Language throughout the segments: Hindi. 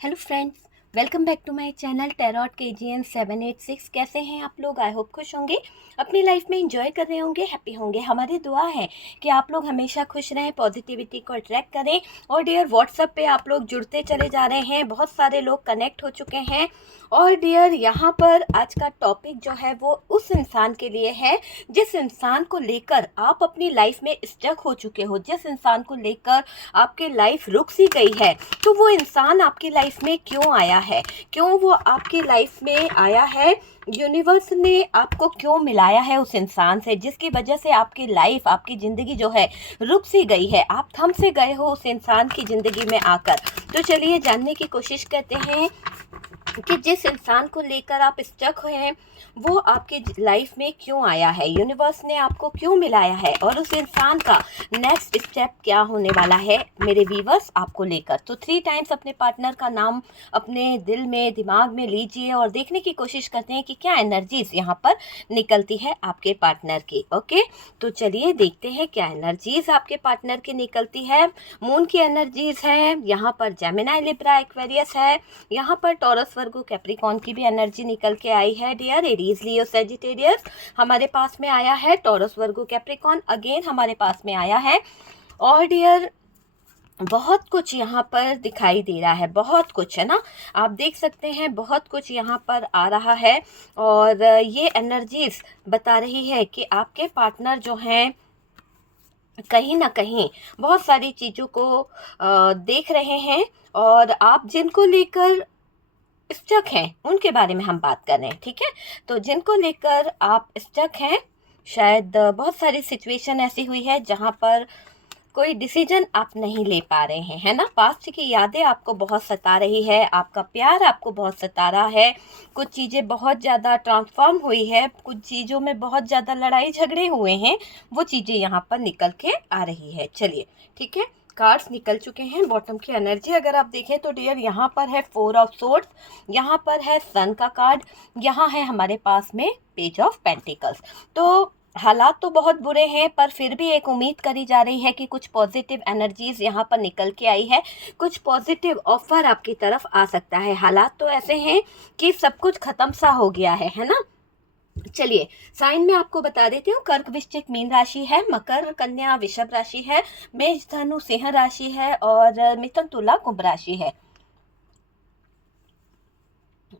Hello friends, welcome back to my channel tarot KGN 786। कैसे हैं आप लोग? आई होप खुश होंगे, अपनी लाइफ में एंजॉय कर रहे होंगे, हैप्पी होंगे। हमारी दुआ है कि आप लोग हमेशा खुश रहें, पॉजिटिविटी को अट्रैक्ट करें। और डियर व्हाट्सएप पे आप लोग जुड़ते चले जा रहे हैं, बहुत सारे लोग कनेक्ट हो चुके हैं। और डियर यहाँ पर आज का टॉपिक जो है वो उस इंसान के लिए है जिस इंसान को लेकर आप अपनी लाइफ में स्टक हो चुके हो, जिस इंसान को लेकर आपकी लाइफ रुक सी गई है। तो वो इंसान आपकी लाइफ में क्यों आया है, क्यों वो आपकी लाइफ में आया है, यूनिवर्स ने आपको क्यों मिलाया है उस इंसान से जिसकी वजह से आपकी लाइफ, आपकी ज़िंदगी जो है रुक सी गई है, आप थम से गए हो उस इंसान की ज़िंदगी में आकर। तो चलिए जानने की कोशिश करते हैं कि जिस इंसान को लेकर आप स्टक हुए हैं वो आपके लाइफ में क्यों आया है, यूनिवर्स ने आपको क्यों मिलाया है, और उस इंसान का नेक्स्ट स्टेप क्या होने वाला है मेरे व्यूवर्स आपको लेकर। तो 3 टाइम्स अपने पार्टनर का नाम अपने दिल में, दिमाग में लीजिए और देखने की कोशिश करते हैं कि क्या एनर्जीज यहाँ पर निकलती है आपके पार्टनर की। ओके, तो चलिए देखते हैं क्या एनर्जीज आपके पार्टनर की निकलती है। मून की एनर्जीज है, यहाँ पर जेमिनी, लिब्रा, एक्वेरियस है, यहाँ पर टॉरस, वर्गो, कैप्रिकॉर्न की भी एनर्जी निकल के आई है। डियर एरीज, लियो, सेजिटेरियस हमारे पास में आया है, टॉरस, वर्गो, कैप्रिकॉर्न अगेन हमारे पास में आया है। और डियर बहुत कुछ यहाँ पर दिखाई दे रहा है, बहुत कुछ है ना, आप देख सकते हैं बहुत कुछ यहाँ पर आ रहा है। और ये एनर्जीज बता रही है कि आपके पार्टनर जो हैं कहीं ना कहीं बहुत सारी चीज़ों को देख रहे हैं, और आप जिनको लेकर स्टक हैं उनके बारे में हम बात कर रहे हैं। ठीक है, तो जिनको लेकर आप स्टक हैं, शायद बहुत सारी सिचुएशन ऐसी हुई है जहाँ पर कोई डिसीजन आप नहीं ले पा रहे हैं, है ना। पास्ट की यादें आपको बहुत सता रही है, आपका प्यार आपको बहुत सता रहा है, कुछ चीज़ें बहुत ज़्यादा ट्रांसफॉर्म हुई है, कुछ चीज़ों में बहुत ज़्यादा लड़ाई झगड़े हुए हैं, वो चीज़ें यहाँ पर निकल के आ रही है। चलिए ठीक है, कार्ड्स निकल चुके हैं। बॉटम की एनर्जी अगर आप देखें तो डियर यहाँ पर है 4 ऑफ सोर्ड्स, यहाँ पर है सन का कार्ड, यहाँ है हमारे पास में पेज ऑफ पेंटिकल्स। तो हालात तो बहुत बुरे हैं पर फिर भी एक उम्मीद करी जा रही है कि कुछ पॉजिटिव एनर्जीज यहाँ पर निकल के आई है, कुछ पॉजिटिव ऑफर आपकी तरफ आ सकता है। हालात तो ऐसे हैं कि सब कुछ खत्म सा हो गया है ना। चलिए साइन में आपको बता देती हूँ, कर्क, वृश्चिक, मीन राशि है, मकर, कन्या, वृषभ राशि है, मेष, धनु, सिंह राशि है, और मिथुन, तुला, कुंभ राशि है।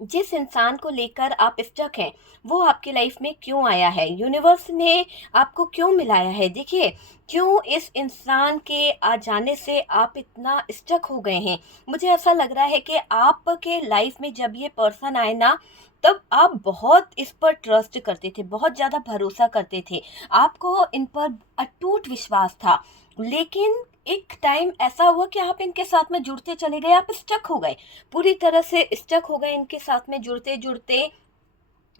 जिस इंसान को लेकर आप स्टक हैं वो आपकी लाइफ में क्यों आया है, यूनिवर्स ने आपको क्यों मिलाया है। देखिए क्यों इस इंसान के आ जाने से आप इतना स्टक हो गए हैं। मुझे ऐसा लग रहा है कि आपके लाइफ में जब ये पर्सन आए ना, तब आप बहुत इस पर ट्रस्ट करते थे, बहुत ज़्यादा भरोसा करते थे, आपको इन पर अटूट विश्वास था। लेकिन एक टाइम ऐसा हुआ कि आप इनके साथ में जुड़ते चले गए, आप स्टक हो गए, पूरी तरह से स्टक हो गए इनके साथ में जुड़ते जुड़ते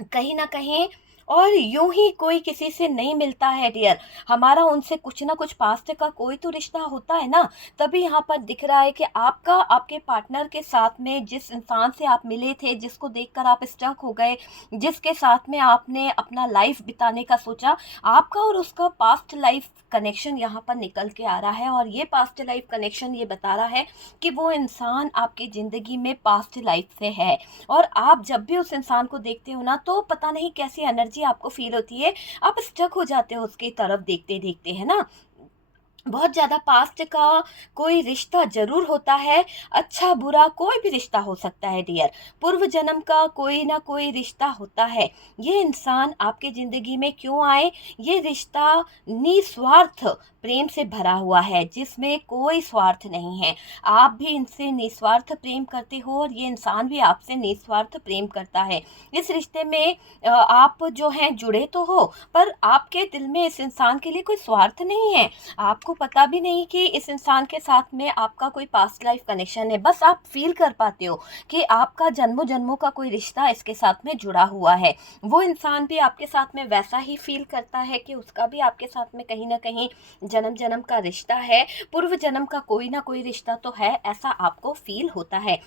कहीं ना कहीं। और यूं ही कोई किसी से नहीं मिलता है डियर, हमारा उनसे कुछ ना कुछ पास्ट का कोई तो रिश्ता होता है ना। तभी यहाँ पर दिख रहा है कि आपका आपके पार्टनर के साथ में जिस इंसान से आप मिले थे, जिसको देखकर आप स्टक हो गए, जिसके साथ में आपने अपना लाइफ बिताने का सोचा, आपका और उसका पास्ट लाइफ कनेक्शन यहाँ पर निकल के आ रहा है। और ये पास्ट लाइफ कनेक्शन ये बता रहा है कि वो इंसान आपकी ज़िंदगी में पास्ट लाइफ से है। और आप जब भी उस इंसान को देखते हो ना तो पता नहीं कैसी एनर्जी आपको फील होती है, आप स्टक हो जाते हो उसकी तरफ देखते देखते, है ना। बहुत ज़्यादा पास्ट का कोई रिश्ता ज़रूर होता है, अच्छा बुरा कोई भी रिश्ता हो सकता है डियर, पूर्व जन्म का कोई ना कोई रिश्ता होता है। ये इंसान आपके ज़िंदगी में क्यों आए, ये रिश्ता निस्वार्थ प्रेम से भरा हुआ है जिसमें कोई स्वार्थ नहीं है। आप भी इनसे निस्वार्थ प्रेम करते हो और ये इंसान भी आपसे निस्वार्थ प्रेम करता है। इस रिश्ते में आप जो हैं जुड़े तो हो, पर आपके दिल में इस इंसान के लिए कोई स्वार्थ नहीं है, आपको पता भी नहीं कि इस इंसान के साथ में आपका कोई पास्ट लाइफ कनेक्शन है। बस आप फील कर पाते हो कि आपका जन्मों जन्मों का कोई रिश्ता इसके साथ में जुड़ा हुआ है। वो इंसान भी आपके साथ में वैसा ही फील करता है कि उसका भी आपके साथ में कहीं ना कहीं जन्म जन्म का रिश्ता है, पूर्व जन्म का कोई ना कोई रिश्ता तो है, ऐसा आपको फील होता है।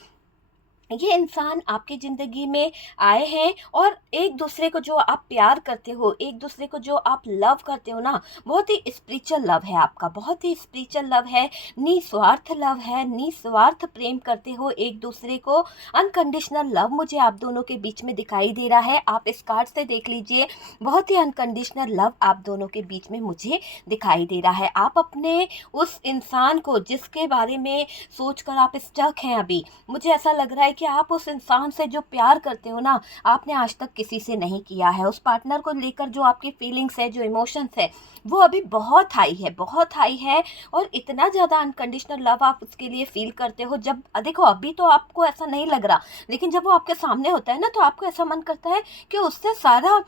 ये इंसान आपकी ज़िंदगी में आए हैं और एक दूसरे को जो आप प्यार करते हो, एक दूसरे को जो आप लव करते हो ना, बहुत ही स्पिरिचुअल लव है आपका, बहुत ही स्पिरिचुअल लव है, निस्वार्थ लव है, निस्वार्थ प्रेम करते हो एक दूसरे को। अनकंडीशनल लव मुझे आप दोनों के बीच में दिखाई दे रहा है। आप इस कार्ड से देख लीजिए, बहुत ही अनकंडीशनल लव आप दोनों के बीच में मुझे दिखाई दे रहा है। आप अपने उस इंसान को जिसके बारे में सोचकर आप स्टक हैं अभी, मुझे ऐसा लग रहा है कि आप उस इंसान से जो प्यार करते हो ना, आपने आज तक किसी से नहीं किया है। उस पार्टनर को लेकर जो आपकी फीलिंग्स है, जो इमोशंस है, वो अभी बहुत हाई है, बहुत हाई है। और इतना ज़्यादा अनकंडीशनल लव आप उसके लिए फील करते हो। जब देखो अभी तो आपको ऐसा नहीं लग रहा, लेकिन जब वो आपके सामने होता है ना, तो आपको ऐसा मन करता है कि उससे सारा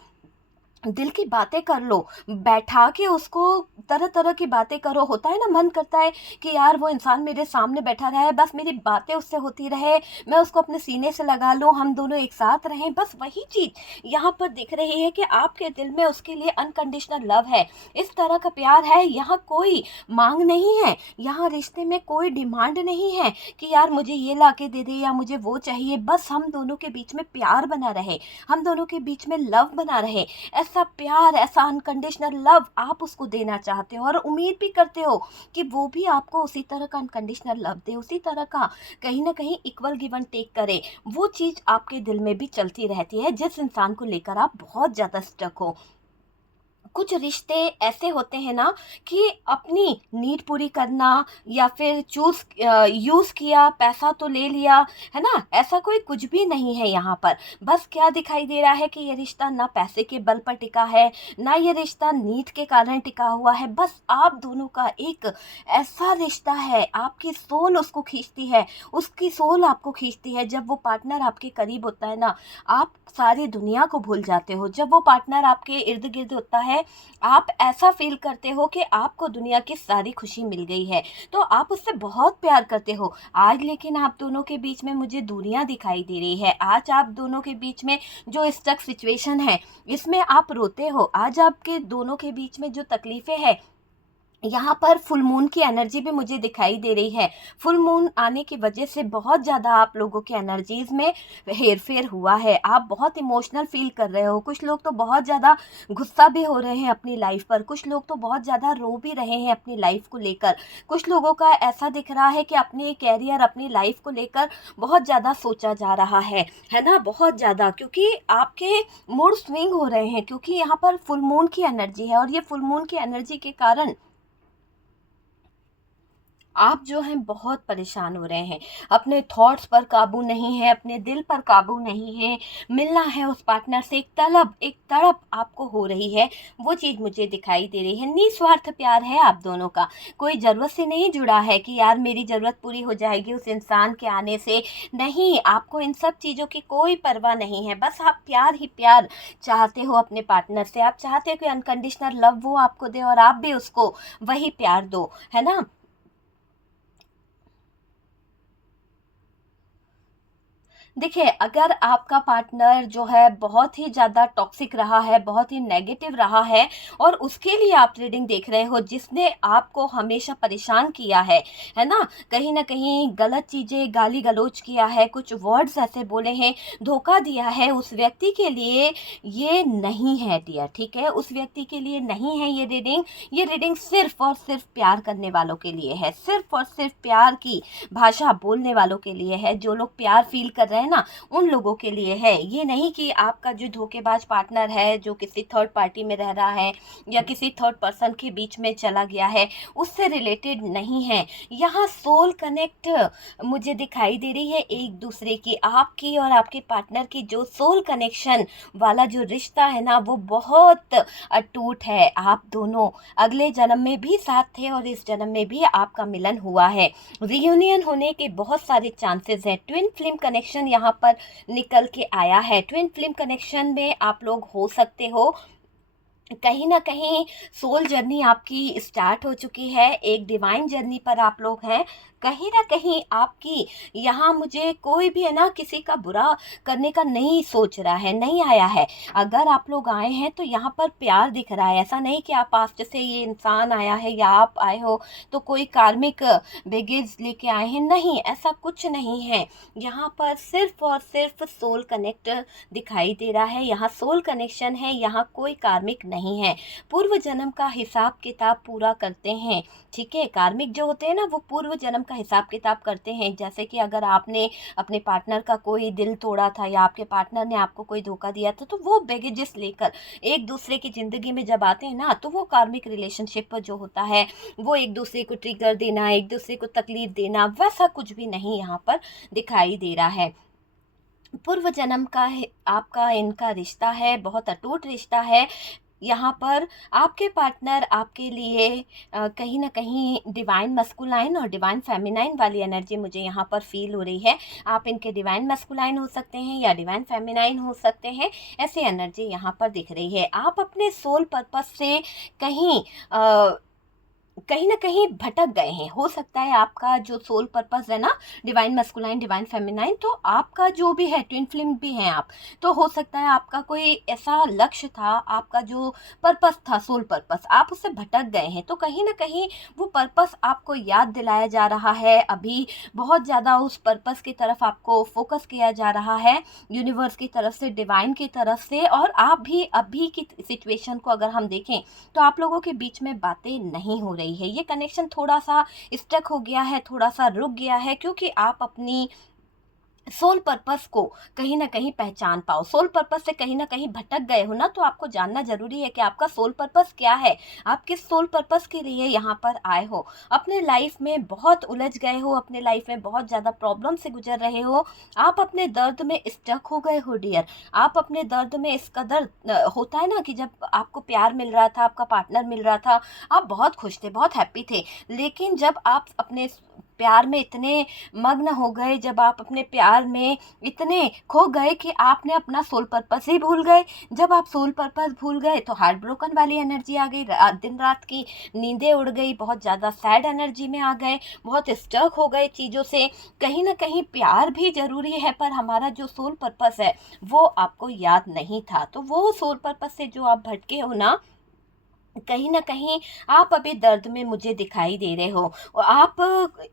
दिल की बातें कर लो, बैठा के उसको तरह-तरह की बातें करो। होता है ना, मन करता है कि यार वो इंसान मेरे सामने बैठा रहे, बस मेरी बातें उससे होती रहे, मैं उसको अपने सीने से लगा लूँ, हम दोनों एक साथ रहें। बस वही चीज़ यहाँ पर दिख रही है कि आपके दिल में उसके लिए अनकंडीशनल लव है, इस तरह का प्यार है। यहाँ कोई माँग नहीं है, यहाँ रिश्ते में कोई डिमांड नहीं है कि यार मुझे ये ला के दे दे या मुझे वो चाहिए। बस हम दोनों के बीच में प्यार बना रहे, हम दोनों के बीच में लव बना रहे। ऐसा प्यार, ऐसा अनकंडीशनल लव आप उसको देना चाहते हो और उम्मीद भी करते हो कि वो भी आपको उसी तरह का अनकंडीशनल लव दे, उसी तरह का कहीं न कहीं इक्वल गिव एंड टेक करे। वो चीज़ आपके दिल में भी चलती रहती है, जिस इंसान को लेकर आप बहुत ज़्यादा स्टक हो। कुछ रिश्ते ऐसे होते हैं ना कि अपनी नीड पूरी करना या फिर यूज़ किया, पैसा तो ले लिया, है ना? ऐसा कोई कुछ भी नहीं है यहाँ पर। बस क्या दिखाई दे रहा है कि ये रिश्ता ना पैसे के बल पर टिका है, ना ये रिश्ता नीड के कारण टिका हुआ है। बस आप दोनों का एक ऐसा रिश्ता है, आपकी सोल उसको खींचती है, उसकी सोल आपको खींचती है। जब वो पार्टनर आपके करीब होता है ना, आप सारी दुनिया को भूल जाते हो। जब वो पार्टनर आपके इर्द-गिर्द होता है, आप ऐसा फ़ील करते हो कि आपको दुनिया की सारी खुशी मिल गई है। तो आप उससे बहुत प्यार करते हो। आज लेकिन आप दोनों के बीच में मुझे दूरियाँ दिखाई दे रही है। आज आप दोनों के बीच में जो स्टक सिचुएशन है, इसमें आप रोते हो। आज आपके दोनों के बीच में जो तकलीफ़ें हैं, यहाँ पर फुल मून की एनर्जी भी मुझे दिखाई दे रही है। फुल मून आने की वजह से बहुत ज़्यादा आप लोगों के एनर्जीज़ में हेर-फेर हुआ है। आप बहुत इमोशनल फ़ील कर रहे हो। कुछ लोग तो बहुत ज़्यादा गुस्सा भी हो रहे हैं अपनी लाइफ़ पर। कुछ लोग तो बहुत ज़्यादा रो भी रहे हैं अपनी लाइफ़ को लेकर। कुछ लोगों का ऐसा दिख रहा है कि अपने करियर, अपनी लाइफ़ को लेकर बहुत ज़्यादा सोचा जा रहा है ना? बहुत ज़्यादा, क्योंकि आपके मूड स्विंग हो रहे हैं, क्योंकि यहाँ पर फुल मून की एनर्जी है और ये फुल मून की एनर्जी के कारण आप जो हैं बहुत परेशान हो रहे हैं, अपने थॉट्स पर काबू नहीं है, अपने दिल पर काबू नहीं है, मिलना है उस पार्टनर से, एक तड़प आपको हो रही है, वो चीज़ मुझे दिखाई दे रही है। निस्वार्थ प्यार है आप दोनों का, कोई ज़रूरत से नहीं जुड़ा है कि यार मेरी ज़रूरत पूरी हो जाएगी उस इंसान के आने से, नहीं, आपको इन सब चीज़ों की कोई परवाह नहीं है, बस आप प्यार ही प्यार चाहते हो अपने पार्टनर से, आप चाहते हो कि अनकंडीशनल लव वो आपको दे और आप भी उसको वही प्यार दो, है ना? देखिए, अगर आपका पार्टनर जो है बहुत ही ज़्यादा टॉक्सिक रहा है, बहुत ही नेगेटिव रहा है और उसके लिए आप रीडिंग देख रहे हो, जिसने आपको हमेशा परेशान किया है ना? कहीं न कहीं गलत चीज़ें, गाली-गलौच किया है, कुछ वर्ड्स ऐसे बोले हैं, धोखा दिया है, उस व्यक्ति के लिए ये नहीं है डियर, ठीक है? उस व्यक्ति के लिए नहीं है ये रीडिंग। ये रीडिंग सिर्फ़ और सिर्फ़ प्यार करने वालों के लिए है, सिर्फ़ और सिर्फ़ प्यार की भाषा बोलने वालों के लिए है, जो लोग प्यार फ़ील कर रहे हैं ना, उन लोगों के लिए है। ये नहीं कि आपका जो धोखेबाज पार्टनर है, जो किसी थर्ड पार्टी में रह रहा है या किसी थर्ड पर्सन के बीच में चला गया है, उससे रिलेटेड नहीं है। यहाँ सोल कनेक्ट मुझे दिखाई दे रही है एक-दूसरे की, आपकी और आपके पार्टनर की जो सोल कनेक्शन वाला जो रिश्ता है ना, वो बहुत अटूट है। आप दोनों अगले जन्म में भी साथ थे और इस जन्म में भी आपका मिलन हुआ है। रियूनियन होने के बहुत सारे चांसेस हैं। ट्विन फ्लेम कनेक्शन यहाँ पर निकल के आया है। ट्विन फ्लेम कनेक्शन में आप लोग हो सकते हो, कहीं न कहीं सोल जर्नी आपकी स्टार्ट हो चुकी है, एक डिवाइन जर्नी पर आप लोग हैं। कहीं ना कहीं आपकी यहाँ मुझे कोई भी है ना किसी का बुरा करने का नहीं सोच रहा है, नहीं आया है। अगर आप लोग आए हैं तो यहाँ पर प्यार दिख रहा है। ऐसा नहीं कि आप पास्ट से ये इंसान आया है या आप आए हो तो कोई कार्मिक बैगेज लेके आए हैं, नहीं, ऐसा कुछ नहीं है। यहाँ पर सिर्फ और सिर्फ सोल कनेक्ट दिखाई दे रहा है। यहाँ सोल कनेक्शन है, यहाँ कोई कार्मिक नहीं है। पूर्व जन्म का हिसाब किताब पूरा करते हैं, ठीक है। कार्मिक जो होते हैं ना, वो पूर्व जन्म का हिसाब किताब करते हैं। जैसे कि अगर आपने अपने पार्टनर का कोई दिल तोड़ा था या आपके पार्टनर ने आपको कोई धोखा दिया था, तो वो बैगेजेस लेकर एक दूसरे की ज़िंदगी में जब आते हैं ना, तो वो कार्मिक रिलेशनशिप जो होता है वो एक दूसरे को ट्रिगर देना, एक दूसरे को तकलीफ देना, वैसा कुछ भी नहीं यहाँ पर दिखाई दे रहा है। पूर्व जन्म का आपका इनका रिश्ता है, बहुत अटूट रिश्ता है। यहाँ पर आपके पार्टनर आपके लिए कहीं ना कहीं डिवाइन मस्कुलाइन और डिवाइन फेमिनाइन वाली एनर्जी मुझे यहाँ पर फील हो रही है। आप इनके डिवाइन मस्कुलाइन हो सकते हैं या डिवाइन फेमिनाइन हो सकते हैं, ऐसी एनर्जी यहाँ पर दिख रही है। आप अपने सोल पर्पस से कहीं कहीं ना कहीं भटक गए हैं। हो सकता है आपका जो सोल पर्पस है ना, डिवाइन मस्कुलाइन डिवाइन फेमिनाइन, तो आपका जो भी है, ट्विन फ्लेम भी हैं आप, तो हो सकता है आपका कोई ऐसा लक्ष्य था, आपका जो पर्पस था, सोल पर्पस, आप उससे भटक गए हैं। तो कहीं ना कहीं वो पर्पस आपको याद दिलाया जा रहा है। अभी बहुत ज़्यादा उस पर्पस की तरफ आपको फोकस किया जा रहा है, यूनिवर्स की तरफ से, डिवाइन की तरफ से। और आप भी अभी की सिचुएशन को अगर हम देखें तो आप लोगों के बीच में बातें नहीं हो रही है। ये कनेक्शन थोड़ा सा स्टक हो गया है, थोड़ा सा रुक गया है, क्योंकि आप अपनी सोल पर्पस को कहीं ना कहीं पहचान पाओ। सोल पर्पस से कहीं ना कहीं भटक गए हो ना, तो आपको जानना जरूरी है कि आपका सोल पर्पस क्या है, आप किस सोल पर्पस के लिए यहाँ पर आए हो। अपने लाइफ में बहुत उलझ गए हो, अपने लाइफ में बहुत ज़्यादा प्रॉब्लम से गुजर रहे हो, आप अपने दर्द में स्टक हो गए हो डियर। आप अपने दर्द में इस कदर होता है ना कि जब आपको प्यार मिल रहा था, आपका पार्टनर मिल रहा था, आप बहुत खुश थे, बहुत हैप्पी थे। लेकिन जब आप अपने प्यार में इतने मग्न हो गए, जब आप अपने प्यार में इतने खो गए कि आपने अपना सोल पर्पस ही भूल गए। जब आप सोल पर्पस भूल गए तो हार्ट ब्रोकन वाली एनर्जी आ गई, दिन रात की नींदें उड़ गई, बहुत ज़्यादा सैड एनर्जी में आ गए, बहुत स्टक हो गए चीज़ों से। कहीं ना कहीं प्यार भी ज़रूरी है, पर हमारा जो सोल पर्पस है वो आपको याद नहीं था। तो वो सोल पर्पस से जो आप भटके हो ना, कहीं न कहीं आप अभी दर्द में मुझे दिखाई दे रहे हो। और आप,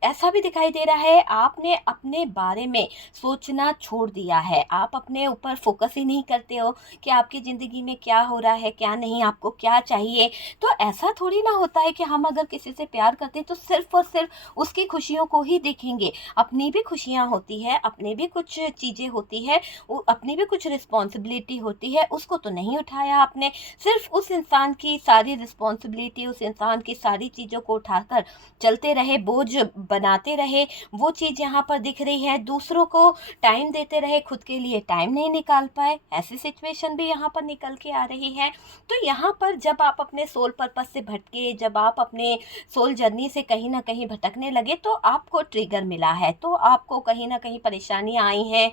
ऐसा भी दिखाई दे रहा है आपने अपने बारे में सोचना छोड़ दिया है। आप अपने ऊपर फ़ोकस ही नहीं करते हो कि आपकी ज़िंदगी में क्या हो रहा है, क्या नहीं, आपको क्या चाहिए। तो ऐसा थोड़ी ना होता है कि हम अगर किसी से प्यार करते हैं तो सिर्फ़ और सिर्फ़ उसकी खुशियों को ही देखेंगे। अपनी भी खुशियाँ होती है, अपनी भी कुछ चीज़ें होती है, अपनी भी कुछ रिस्पॉन्सिबिलिटी होती है, उसको तो नहीं उठाया आपने। सिर्फ़ उस इंसान की सारी रिस्पॉन्सिबिलिटी, उस इंसान की सारी चीज़ों को उठाकर चलते रहे, बोझ बनाते रहे, वो चीज़ यहाँ पर दिख रही है। दूसरों को टाइम देते रहे, खुद के लिए टाइम नहीं निकाल पाए, ऐसी सिचुएशन भी यहाँ पर निकल के आ रही है। तो यहाँ पर जब आप अपने सोल पर्पस से भटके, जब आप अपने सोल जर्नी से कहीं ना कहीं भटकने लगे, तो आपको ट्रिगर मिला है, तो आपको कहीं ना कहीं परेशानियाँ आई हैं।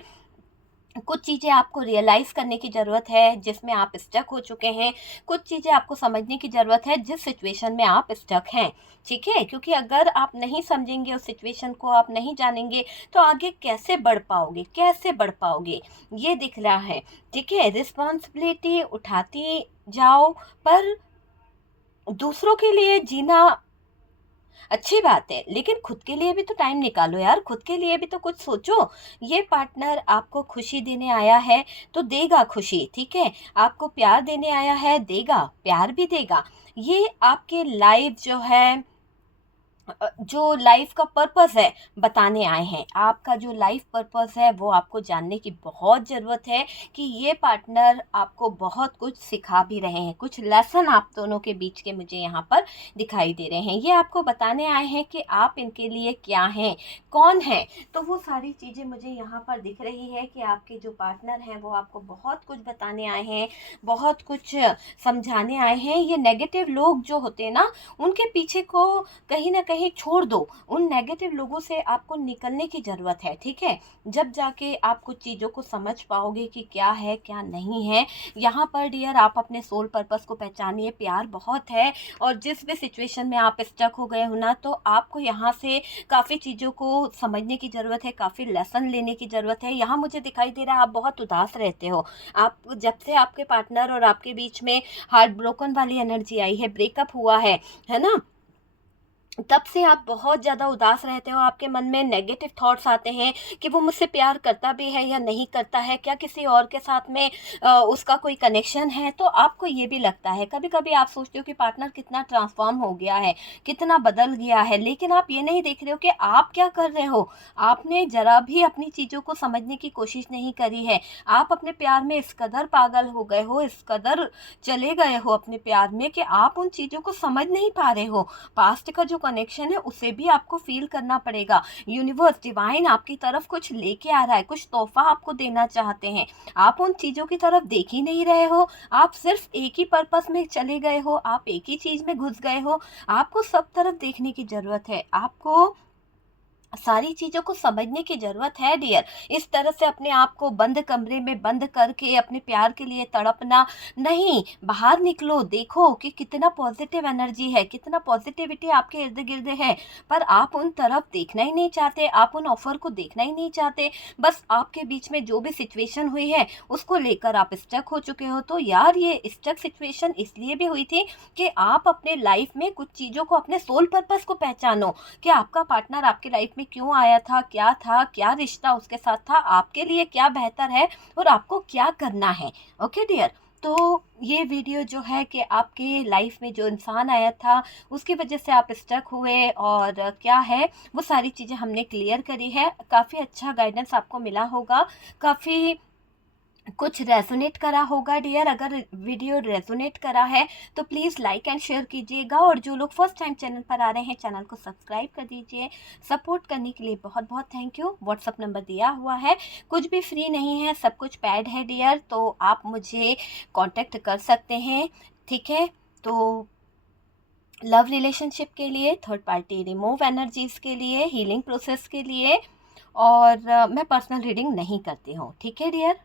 कुछ चीज़ें आपको रियलाइज़ करने की ज़रूरत है जिसमें आप स्टक हो चुके हैं। कुछ चीज़ें आपको समझने की ज़रूरत है जिस सिचुएशन में आप स्टक हैं, ठीक है। क्योंकि अगर आप नहीं समझेंगे उस सिचुएशन को, आप नहीं जानेंगे, तो आगे कैसे बढ़ पाओगे, कैसे बढ़ पाओगे, ये दिख रहा है, ठीक है। रिस्पॉन्सिबिलिटी उठाती जाओ, पर दूसरों के लिए जीना अच्छी बात है, लेकिन खुद के लिए भी तो टाइम निकालो यार, खुद के लिए भी तो कुछ सोचो। ये पार्टनर आपको खुशी देने आया है तो देगा खुशी, ठीक है। आपको प्यार देने आया है, देगा, प्यार भी देगा। ये आपके लाइफ जो है, जो लाइफ का पर्पस है बताने आए हैं। आपका जो लाइफ पर्पस है वो आपको जानने की बहुत ज़रूरत है कि ये पार्टनर आपको बहुत कुछ सिखा भी रहे हैं। कुछ लेसन आप दोनों के बीच के मुझे यहाँ पर दिखाई दे रहे हैं। ये आपको बताने आए हैं कि आप इनके लिए क्या हैं, कौन हैं। तो वो सारी चीज़ें मुझे यहाँ पर दिख रही है कि आपके जो पार्टनर हैं वो आपको बहुत कुछ बताने आए हैं, बहुत कुछ समझाने आए हैं। ये नेगेटिव लोग जो होते हैं ना, उनके पीछे को कहीं ना कहीं छोड़ दो, उन नेगेटिव लोगों से आपको निकलने की ज़रूरत है, ठीक है? जब जाके आप कुछ चीज़ों को समझ पाओगे कि क्या है, क्या नहीं है। यहाँ पर डियर आप अपने सोल पर्पस को पहचानिए, प्यार बहुत है, और जिस भी सिचुएशन में आप स्टक हो गए हो ना, तो आपको यहाँ से काफ़ी चीज़ों को समझने की ज़रूरत है, काफ़ी लेसन लेने की ज़रूरत है। यहाँ मुझे दिखाई दे रहा है आप बहुत उदास रहते हो। आप जब से आपके पार्टनर और आपके बीच में हार्ट ब्रोकन वाली एनर्जी आई है, ब्रेकअप हुआ है ना? तब से आप बहुत ज़्यादा उदास रहते हो, आपके मन में नेगेटिव थॉट्स आते हैं कि वो मुझसे प्यार करता भी है या नहीं करता है, क्या किसी और के साथ में उसका कोई कनेक्शन है। तो आपको ये भी लगता है, कभी-कभी आप सोचते हो कि पार्टनर कितना ट्रांसफ़ॉर्म हो गया है, कितना बदल गया है, लेकिन आप ये नहीं देख रहे हो कि आप क्या कर रहे हो। आपने ज़रा भी अपनी चीज़ों को समझने की कोशिश नहीं करी है। आप अपने प्यार में इस कदर पागल हो गए हो, इस कदर चले गए हो अपने प्यार में कि आप उन चीज़ों को समझ नहीं पा रहे हो। पास्ट का जो कनेक्शन है उसे भी आपको फील करना पड़ेगा। यूनिवर्स डिवाइन आपकी तरफ कुछ लेके आ रहा है, कुछ तोहफा आपको देना चाहते हैं। आप उन चीज़ों की तरफ देख ही नहीं रहे हो, आप सिर्फ एक ही पर्पस में चले गए हो, आप एक ही चीज़ में घुस गए हो। आपको सब तरफ देखने की ज़रूरत है, आपको सारी चीज़ों को समझने की ज़रूरत है डियर। इस तरह से अपने आप को बंद कमरे में बंद करके अपने प्यार के लिए तड़पना नहीं, बाहर निकलो, देखो कि कितना पॉजिटिव एनर्जी है, कितना पॉजिटिविटी आपके इर्द-गिर्द है। पर आप उन तरफ देखना ही नहीं चाहते, आप उन ऑफ़र को देखना ही नहीं चाहते। बस आपके बीच में जो भी सिचुएशन हुई है, उसको लेकर आप स्टक हो चुके हो। तो यार ये स्टक सिचुएशन इसलिए भी हुई थी कि आप अपने लाइफ़ में कुछ चीज़ों को, अपने सोल पर्पस को पहचानो कि आपका पार्टनर आपकी लाइफ में क्यों आया था, क्या रिश्ता उसके साथ था, आपके लिए क्या बेहतर है और आपको क्या करना है। Okay dear? तो ये वीडियो जो है कि आपके लाइफ में जो इंसान आया था, उसकी वजह से आप स्टक हुए और क्या है, वो सारी चीज़ें हमने क्लियर करी है। काफ़ी अच्छा गाइडेंस आपको मिला होगा, काफ़ी कुछ रेज़ोनेट करा होगा डियर। अगर वीडियो रेज़ोनेट करा है तो प्लीज़ लाइक एंड शेयर कीजिएगा, और जो लोग फर्स्ट टाइम चैनल पर आ रहे हैं चैनल को सब्सक्राइब कर दीजिए। सपोर्ट करने के लिए बहुत बहुत थैंक यू। व्हाट्सअप नंबर दिया हुआ है, कुछ भी फ्री नहीं है, सब कुछ पेड है डियर, तो आप मुझे कांटेक्ट कर सकते हैं, ठीक है? तो लव रिलेशनशिप के लिए, थर्ड पार्टी रिमूव एनर्जीज़ के लिए, हीलिंग प्रोसेस के लिए, और मैं पर्सनल रीडिंग नहीं करती हूँ, ठीक है डियर?